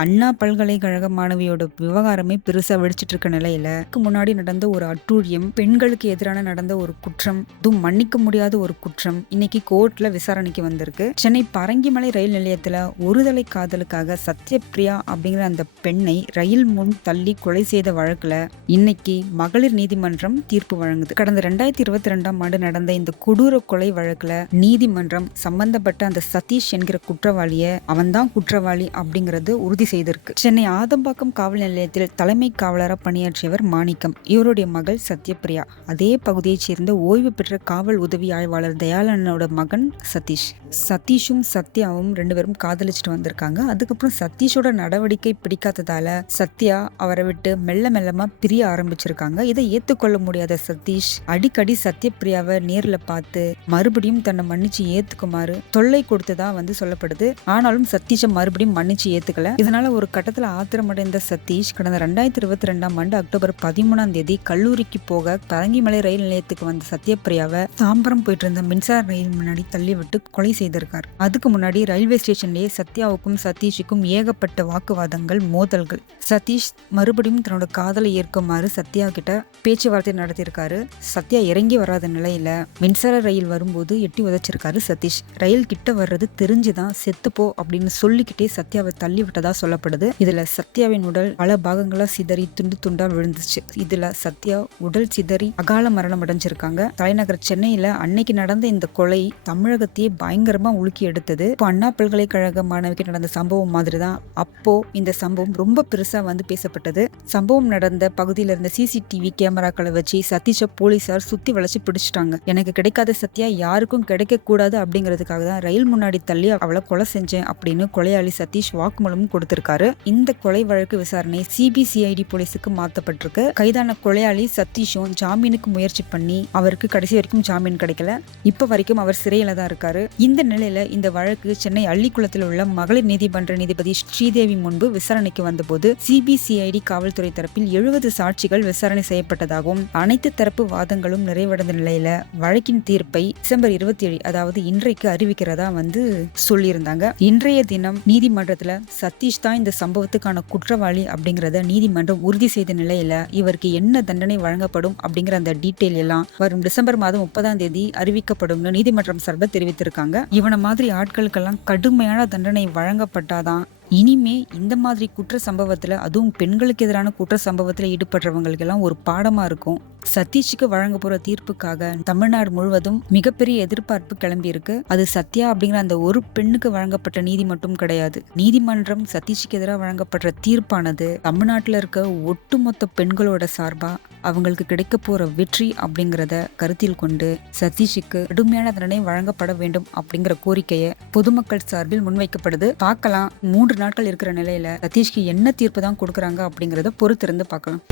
அண்ணா பல்கலைக்கழக மாணவியோட விவகாரமே பெருசா வெடிச்சிட்டு இருக்க நிலையில முன்னாடி நடந்த ஒரு அட்டூழியம் பெண்களுக்கு எதிரான நடந்த ஒரு குற்றம் இதுவும் மன்னிக்க முடியாத ஒரு குற்றம் இன்னைக்கு கோர்ட்ல விசாரணைக்கு வந்திருக்கு. சென்னை பரங்கிமலை ரயில் நிலையத்துல ஒருதலை காதலுக்காக சத்யபிரியா அப்படிங்கிற அந்த பெண்ணை ரயில் முன் தள்ளி கொலை செய்த வழக்குல இன்னைக்கு மகளிர் நீதிமன்றம் தீர்ப்பு வழங்குது. கடந்த ரெண்டாயிரத்தி இருபத்தி ரெண்டாம் ஆண்டு நடந்த இந்த கொடூர கொலை வழக்குல நீதிமன்றம் சம்பந்தப்பட்ட அந்த சதீஷ் என்கிற குற்றவாளியை அவன்தான் குற்றவாளி அப்படிங்கறது உறுதி செய்திருக்கு. சென்னை ஆதம்பாக்கம் காவல் நிலையத்தில் தலைமை காவலராக பணியாற்றியவர் மாணிக்கம். இவருடைய மகள் சத்யபிரியா அதே பகுதியைச் சேர்ந்த ஓய்வு பெற்ற காவல் உதவி ஆய்வாளர் தயாளனோட மகன் சதீஷ். சதீஷும் சத்யாவும் ரெண்டு பேரும் காதலிச்சுட்டு வந்திருக்காங்க. அதுக்கப்புறம் சதீஷோட நடவடிக்கை பிடிக்காததால சத்யா அவரை விட்டு மெல்ல மெல்லமா பிரிய ஆரம்பிச்சிருக்காங்க. இதை ஏத்துக்கொள்ள முடியாத சதீஷ் அடிக்கடி சத்யபிரியாவை நேரில் பார்த்து மறுபடியும் தன்னை மன்னிச்சு ஏத்துக்குமாறு தொல்லை கொடுத்ததா வந்து சொல்லப்படுது. ஆனாலும் சதீஷை மறுபடியும் மன்னிச்சு ஏத்துக்கல. இதனால ஒரு கட்டத்தில் ஆத்திரமடைந்த சதீஷ் கடந்த ரெண்டாயிரத்தி இருபத்தி ரெண்டாம் ஆண்டு அக்டோபர் பதிமூணாம் தேதி கல்லூரிக்கு போக பரங்கிமலை ரயில் நிலையத்துக்கு வந்த சத்யபிரியாவை தாம்பரம் போயிட்டு இருந்த மின்சார ரயில் முன்னாடி தள்ளிவிட்டு கொலை செய்திருக்கார். அதுக்கு முன்னாடி ரயில்வே ஸ்டேஷன்லேயே சத்யாவுக்கும் சதீஷுக்கும் ஏகப்பட்ட வாக்குவாதங்கள் மோதல்கள். சதீஷ் மறுபடியும் தன்னோட காதலை ஏற்குமாறு சத்யா கிட்ட பேச்சுவார்த்தை நடத்தியிருக்காரு. சத்யா இறங்கி வராத நிலையில மின்சார ரயில் வரும்போது எட்டி உதைச்சிருக்காரு சதீஷ். ரயில் கிட்ட வர்றது தெரிஞ்சுதான் செத்துப்போ அப்படின்னு சொல்லிக்கிட்டே சத்யாவை தள்ளி விட்டதா சொல்லப்படுது. இதுல சத்யாவின் உடல் பல பாகங்களா சிதறி துண்டு துண்டா விழுந்துச்சு. இதுல சத்யா உடல் சிதறி அகால மரணம் அடைஞ்சிருக்காங்க. தலைநகர் சென்னையில அன்னைக்கு நடந்த இந்த கொலை தமிழகத்தையே பயங்கரமா உலுக்கி எடுத்தது. இப்போ அண்ணா பல்கலைக்கழக மாணவிக்கு நடந்த சம்பவம் மாதிரி தான் அப்போ இந்த சம்பவம் ரொம்ப பெருசா வந்து பேசப்பட்டது. சம்பவம் நடந்த பகுதியில இருந்த சிசிடிவி கேமராக்களை வச்சு சதீஷை போலீசார் சுத்தி வளைச்சு பிடிச்சிட்டாங்க. எனக்கு கிடைக்காத சத்யா யாருக்கும் கிடைக்க கூடாது அப்படிங்கிறதுக்காக தான் ரயில் முன்னாடி தள்ளி அவளை கொலை செஞ்சேன் அப்படின்னு கொலையாளி சதீஷ் வாக்குமூலமும் கொடுத்திருக்காரு. இந்த கொலை வழக்கு விசாரணை சிபிசிஐடி போலீஸுக்கு மாற்றப்பட்டிருக்கு. கைதான கொலையாளி சதீஷும் ஜாமீனுக்கு முயற்சி பண்ணி அவருக்கு கடைசி வரைக்கும் ஜாமீன் கிடைக்கல. இப்ப வரைக்கும் அவர் சிறையில தான் இருக்காரு. இந்த நிலையில இந்த வழக்கு சென்னை அள்ளிக்குளத்தில் உள்ள மகளிர் நீதிமன்ற நீதிபதி ஸ்ரீதேவி முன்பு விசாரணைக்கு வந்தபோது சிபிசிஐடி காவல்துறை தரப்பில் எழுபது சாட்சிகள் விசாரணை செய்யப்பட்டதாகவும் அனைத்து தரப்பு வாதங்களும் நிறைவடைந்த நிலையில வழக்கின் தீர்ப்பை டிசம்பர் இருபத்தி ஏழு அதாவது இன்றைக்கு அறிவிக்கிறதா வந்து சொல்லியிருந்தாங்க. இன்றைய தினம் நீதிமன்றத்துல சதீஷ் தான் இந்த சம்பவத்துக்கான குற்றவாளி அப்படிங்கறத நீதிமன்றம் உறுதி செய்த நிலையில இவருக்கு என்ன தண்டனை வழங்கப்படும் அப்படிங்கிற அந்த டீட்டெயில் எல்லாம் வரும் டிசம்பர் மாதம் முப்பதாம் தேதி அறிவிக்கப்படும்னு நீதிமன்றம் சார்பில் தெரிவித்திருக்காங்க. இவனை மாதிரி ஆட்களுக்கெல்லாம் கடுமையான தண்டனை வழங்கப்பட்டாதான் இனிமே இந்த மாதிரி குற்ற சம்பவத்தில் அதுவும் பெண்களுக்கு எதிரான குற்ற சம்பவத்தில் ஈடுபடுறவங்களுக்கெல்லாம் ஒரு பாடமா இருக்கும். சதீஷுக்கு வழங்க போற தீர்ப்புக்காக தமிழ்நாடு முழுவதும் மிகப்பெரிய எதிர்பார்ப்பு கிளம்பியிருக்கு. அது சத்யா அப்படிங்கிற அந்த ஒரு பெண்ணுக்கு வழங்கப்பட்ட நீதி மட்டும் கிடையாது. நீதிமன்றம் சதீஷுக்கு எதிராக வழங்கப்படுற தீர்ப்பானது தமிழ்நாட்டில் இருக்க ஒட்டுமொத்த பெண்களோட சார்பா? அவங்களுக்கு கிடைக்க போற வெற்றி அப்படிங்கிறத கருத்தில் கொண்டு சதீஷுக்கு கடுமையான தண்டனை வழங்கப்பட வேண்டும் அப்படிங்கிற கோரிக்கையை பொதுமக்கள் சார்பில் முன்வைக்கப்படுது. பார்க்கலாம் மூன்று நாட்கள் இருக்கிற நிலையில சதீஷ்க்கு என்ன தீர்ப்பு தான் கொடுக்குறாங்க அப்படிங்கிறத பொறுத்திருந்து பார்க்கலாம்.